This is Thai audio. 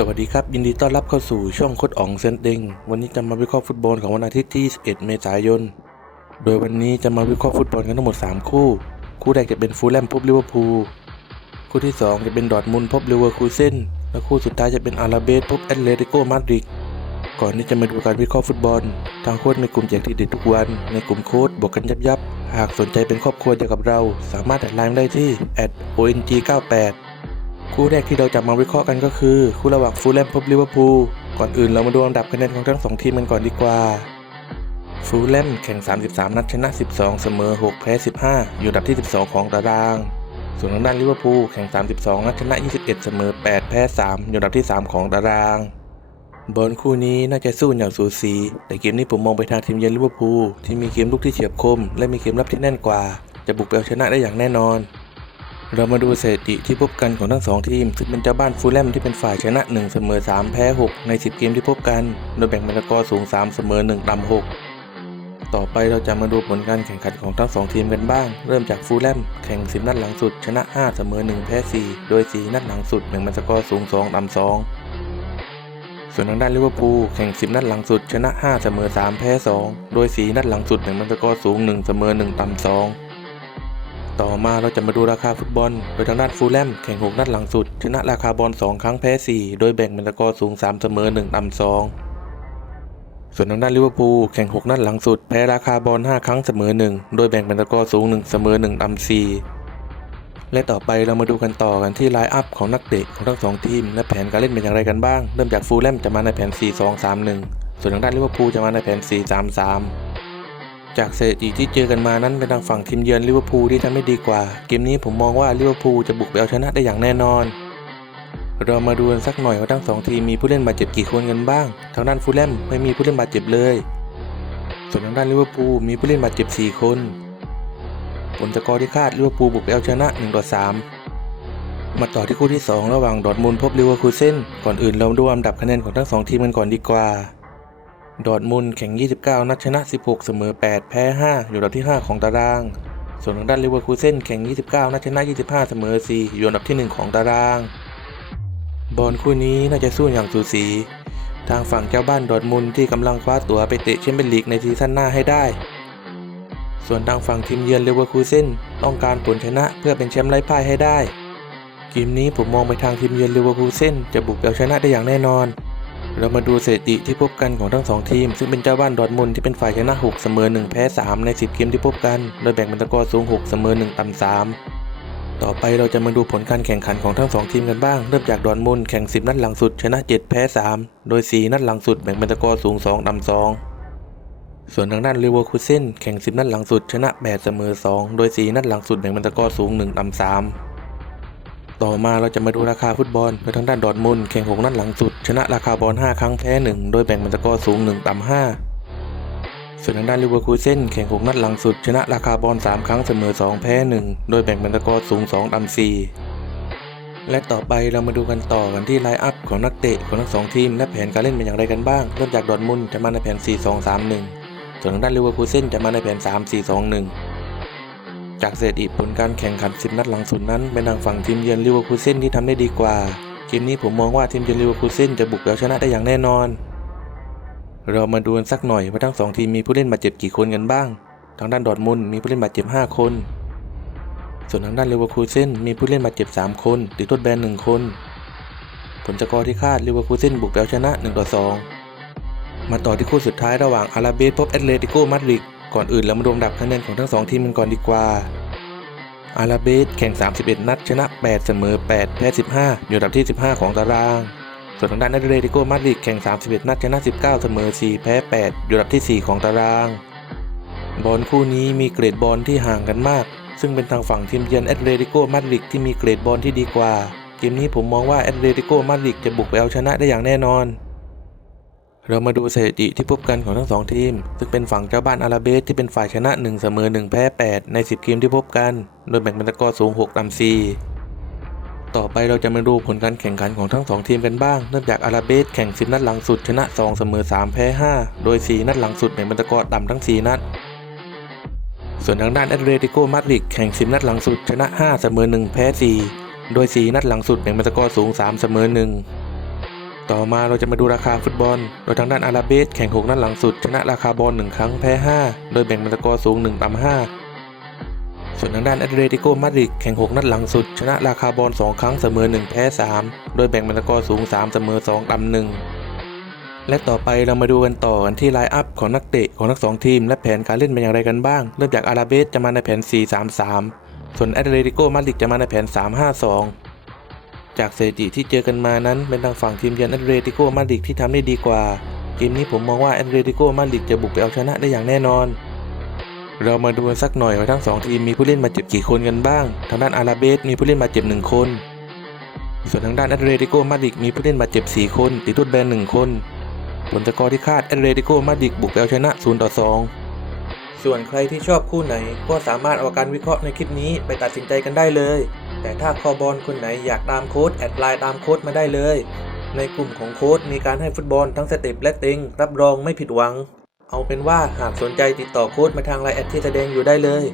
สวัสดีครับ ยินดีต้อนรับเข้าสู่ช่องโคดอ๋องเซนเดงวันนี้จะมาวิเคราะห์ฟุตบอลของวันอาทิตย์ที่21เมษายน โดยวันนี้จะมาวิเคราะห์ฟุตบอลกันทั้งหมด 3 คู่ คู่แรกจะเป็นฟูลแลมพบลิเวอร์พูลคู่ที่ 2 จะเป็นดอร์ทมุนพบลิเวอร์คูเซนและคู่สุดท้ายจะเป็นอาราเบสพบแอตเลติโกมาดริดก่อนที่จะมาดูการวิเคราะห์ฟุตบอล ทางโค้ดในกลุ่มแจกทีเด็ดทุกวัน ในกลุ่มโค้ดบวกกันยับยับ หากสนใจเป็นครอบครัวเดียวกับเรา สามารถแอดไลน์ได้ที่ @ong98 คู่แรกที่เราจะมาวิเคราะห์กันก็คือ คู่ระหว่างฟูลแลมพบลิเวอร์พูลก่อนอื่นเรามาดูอันดับคะแนนของทั้งสองทีมกันก่อนดีกว่าฟูลแลมแข่ง 33 นัดชนะ 12 เสมอ 6 แพ้ 15 อยู่อันดับที่ 12 ของตาราง ส่วนทางด้านลิเวอร์พูลแข่ง 32 นัดชนะ 21 เสมอ 8 แพ้ 3 อยู่อันดับที่ 3 ของตารางบอลคู่นี้น่าจะสู้อย่างสูสี แต่เกมนี้ผมมองไปทางทีมเยือนลิเวอร์พูลที่มีเกมลุกที่เฉียบคม และมีเกมรับที่แน่นกว่า จะบุกไปเอาชนะได้อย่างแน่นอน เรามาดูสถิติที่พบกันของทั้งสองทีม ซึ่งเป็นเจ้าบ้านฟูลแลมที่เป็นฝ่ายชนะ 1 เสมอ 3 แพ้ 6 ใน 10 เกมที่พบกัน โดยแบ่งเป็นสกอร์สูง 3 เสมอ 1 ต่ำ 6 ต่อไปเราจะมาดูผลการแข่งขันของทั้งสองทีมกันบ้าง เริ่มจากฟูลแลมแข่ง 10 นัดหลังสุด ชนะ 5 เสมอ 1 แพ้ 4 โดย 4 นัดหลังสุดแบ่งเป็นสกอร์สูง 2 ต่ำ 2 ส่วนทางด้านลิเวอร์พูลแข่ง 10 นัดหลังสุด ชนะ 5 เสมอ 3 แพ้ 2 โดย 4 นัดหลังสุดแบ่งเป็นสกอร์สูง 1 เสมอ 1 ต่ำ 2 ต่อมาเราจะมาดูราคาฟุตบอล โดยทางด้านฟูลแลมแข่ง 6 นัดหลังสุด ชนะราคาบอล 2 ครั้งแพ้ 4 โดยแบ่งเป็นสกอร์สูง 3 เสมอ 1 ต่ำ 2 ส่วนทางด้านลิเวอร์พูลแข่ง 6 นัดหลังสุด แพ้ราคาบอล 5 ครั้งเสมอ 1 โดยแบ่งเป็นสกอร์สูง 1 เสมอ 1 ต่ำ 4 และต่อไปเรามาดูกันต่อกันที่ไลน์อัพของนักเตะของทั้งสองทีม และแผนการเล่นเป็นอย่างไรกันบ้าง เริ่มจากฟูลแลมจะมาในแผน 4-2-3-1 ส่วนทางด้านลิเวอร์พูลจะมาในแผน 4-3-3 จากสถิติที่เจอกันมานั้นเป็นทางฝั่งทีมเยือนลิเวอร์พูลที่ทำได้ดีกว่า เกมนี้ผมมองว่าลิเวอร์พูลจะบุกไปเอาชนะได้อย่างแน่นอน เรามาดูกันสักหน่อยว่าทั้งสองทีมมีผู้เล่นบาดเจ็บกี่คนกันบ้าง ทางด้านฟูลแลมไม่มีผู้เล่นบาดเจ็บเลย ส่วนทางด้านลิเวอร์พูลมีผู้เล่นบาดเจ็บ 4 คน ผลสกอร์ที่คาดลิเวอร์พูลบุกไปเอาชนะ1ต่อ3มาต่อที่คู่ที่ 2 ระหว่างดอร์ทมุนพบลิเวอร์คูเซนก่อนอื่นเราดูอันดับคะแนนของทั้งสองทีมกันก่อนดีกว่า ดอร์ทมุนแข่ง 29 นัดชนะ 16 เสมอ 8 แพ้ 5 อยู่อันดับที่ 5 ของตาราง ส่วนทางด้านลิเวอร์คูเซนแข่ง 29 นัดชนะ 25 เสมอ 4 อยู่อันดับที่ 1 ของตาราง บอลคู่นี้น่าจะสู้อย่างสูสี ทางฝั่งเจ้าบ้านดอร์ทมุนที่กำลังคว้าตั๋วไปเตะแชมเปี้ยนลีกในซีซั่นหน้าให้ได้ ส่วนทางฝั่งทีมเยือนเลเวอร์คูเซนต้องการผลชนะเพื่อเป็นแชมป์ไร้พ่ายให้ได้ เกมนี้ผมมองไปทางทีมเยือนเลเวอร์คูเซนจะบุกเอาชนะได้อย่างแน่นอน เรามาดูสถิติที่พบกันของทั้งสองทีม ซึ่งเป็นเจ้าบ้านดอทมุนที่เป็นฝ่ายชนะ 6 เสมอ 1 แพ้ 3 ใน 10 เกมที่พบกัน โดยแบ่งเป็นสกอร์สูง 6 เสมอ 1 ต่ำ 3 ต่อไปเราจะมาดูผลการแข่งขันของทั้งสองทีมกันบ้าง เริ่มจากดอทมุนแข่ง 10 นัดหลังสุด ชนะ 7 แพ้ 3 โดย 4 นัดหลังสุดแบ่งเป็นสกอร์สูง 2 ต่ำ 2ส่วนทางด้านเลเวอร์คูเซนแข่ง 10 นัดหลังสุดชนะ 8 เสมอ 2 โดย 4 นัดหลังสุดแบ่งเป็นสกอร์สูง 1 ต่ำ 3 ต่อมาเราจะมาดูราคาฟุตบอลโดยทางด้านดอทมุนแข่ง6นัดหลังสุด ชนะราคาบอล 5 ครั้งแพ้ 1 โดยแบ่งเป็นสกอสูง 1 ต่ำ5ส่วนทางด้านเลเวอร์คูเซนแข่ง6นัดหลังสุด ชนะราคาบอล 3 ครั้งเสมอ 2 แพ้ 1 โดยแบ่งเป็นสกอสูง 2 ต่ำ4 และต่อไปเรามาดูกันต่อกันที่ไลน์อัพของนักเตะของทั้งสองทีมและแผนการเล่นเป็นอย่างไรกันบ้าง เริ่มจากดอทมุนจะมาในแผน 4-2-3-1 ส่วนทางด้านลิเวอร์พูลเซนจะมาในแผน 3-4-2-1 จากสถิติผลการแข่งขัน 10 นัดหลังสุดนั้นเป็นทางฝั่งทีมเยือนลิเวอร์พูลเซนที่ทำได้ดีกว่า เกมนี้ผมมองว่าทีมเยือนลิเวอร์พูลเซนจะบุกไปเอาชนะได้อย่างแน่นอน เรามาดูกันสักหน่อยว่าทั้งสองทีมมีผู้เล่นบาดเจ็บกี่คนกันบ้าง ทางด้านดอร์ทมุนมีผู้เล่นบาดเจ็บ 5 คน ส่วนทางด้านลิเวอร์พูลเซนมีผู้เล่นบาดเจ็บ 3 คนติดทดแบน1คน ผลสกอร์ที่คาดลิเวอร์พูลเซนบุกไปเอาชนะ1ต่อ2มาต่อที่คู่สุดท้ายระหว่างอาราเบสพบแอตเลติโกมาดริด ก่อนอื่นเรามาดูอันดับคะแนนของทั้งสองทีมกันก่อนดีกว่า อาราเบสแข่ง 31 นัดชนะ 8 เสมอ 8 แพ้ 15 อยู่อันดับที่ 15 ของตาราง ส่วนทางด้านแอตเลติโกมาดริดแข่ง 31 นัดชนะ 19 เสมอ 4 แพ้ 8 อยู่อันดับที่ 4 ของตาราง บอลคู่นี้มีเกรดบอลที่ห่างกันมาก ซึ่งเป็นทางฝั่งทีมเยือนแอตเลติโกมาดริดที่มีเกรดบอลที่ดีกว่า เกมนี้ผมมองว่าแอตเลติโกมาดริดจะบุกไปเอาชนะได้อย่างแน่นอน เรามาดูสถิติที่พบกันของทั้งสองทีม ซึ่งเป็นฝั่งเจ้าบ้านอาราเบสที่เป็นฝ่ายชนะ1เสมอ1แพ้ 8 ใน 10เกมที่พบกัน โดยแบ่งเป็นสกอร์สูง6ต่ำ4ต่อไปเราจะมาดูผลการแข่งขันของทั้งสองทีมกันบ้าง เริ่มจากอาราเบสแข่ง 10 นัดหลังสุดชนะ 2 เสมอ 3 แพ้ 5 โดย 4 นัดหลังสุดแบ่งเป็นสกอร์ต่ำทั้ง 4 นัด ส่วนทางด้านแอตเลติโกมาดริดแข่ง 10 นัดหลังสุดชนะ 5 เสมอ 1 แพ้ 4 โดย 4 นัดหลังสุดแบ่งเป็นสกอร์สูง 3 เสมอ 1 ต่อมาเราจะมาดูราคาฟุตบอล โดยทางด้านอาราเบสแข่ง 6 นัดหลังสุด ชนะราคาบอล 1 ครั้งแพ้ 5 โดยแบ่งเป็นสกอสูง 1ต่ำ5ส่วนทางด้านแอตเลติโกมาดริดแข่ง 6 นัดหลังสุด ชนะราคาบอล 2 ครั้งเสมอ 1 แพ้ 3 โดยแบ่งเป็นสกอร์สูง 3 เสมอ 2ต่ำ1และต่อไปเรามาดูกันต่อกันที่ไลน์อัพของนักเตะของทั้งสองทีม และแผนการเล่นเป็นอย่างไรกันบ้าง เริ่มจากอาราเบสจะมาในแผน 4-3-3 ส่วนแอตเลติโกมาดริดจะมาในแผน 3-5-2 จากสถิติที่เจอกันมานั้นเป็นทางฝั่งทีมเยือนแอตเลติโกมาดริดที่ทำได้ดีกว่า เกมนี้ผมมองว่าแอตเลติโกมาดริดจะบุกไปเอาชนะได้อย่างแน่นอน เรามาดูกันสักหน่อยว่าทั้งสองทีมมีผู้เล่นบาดเจ็บกี่คนกันบ้าง ทางด้านอาราเบสมีผู้เล่นบาดเจ็บหนึ่งคน ส่วนทางด้านแอตเลติโกมาดริดมีผู้เล่นบาดเจ็บ4คนติดทุดแบนหนึ่งคนผลสกอร์ที่คาดแอตเลติโกมาดริดบุกไปเอาชนะ0ต่อ2 ส่วนใครที่ชอบคู่ไหนก็สามารถเอาการวิเคราะห์ในคลิปนี้ไปตัดสินใจกันได้เลย แต่ถ้าคอบอลคนไหนอยากตามโค้ดแอดไลน์ตามโค้ดมาได้เลย ในกลุ่มของโค้ดมีการให้ฟุตบอลทั้งสเต็ปและติงรับรองไม่ผิดหวัง เอาเป็นว่าหากสนใจติดต่อโค้ดมาทางไลน์แอดที่แสดงอยู่ได้เลย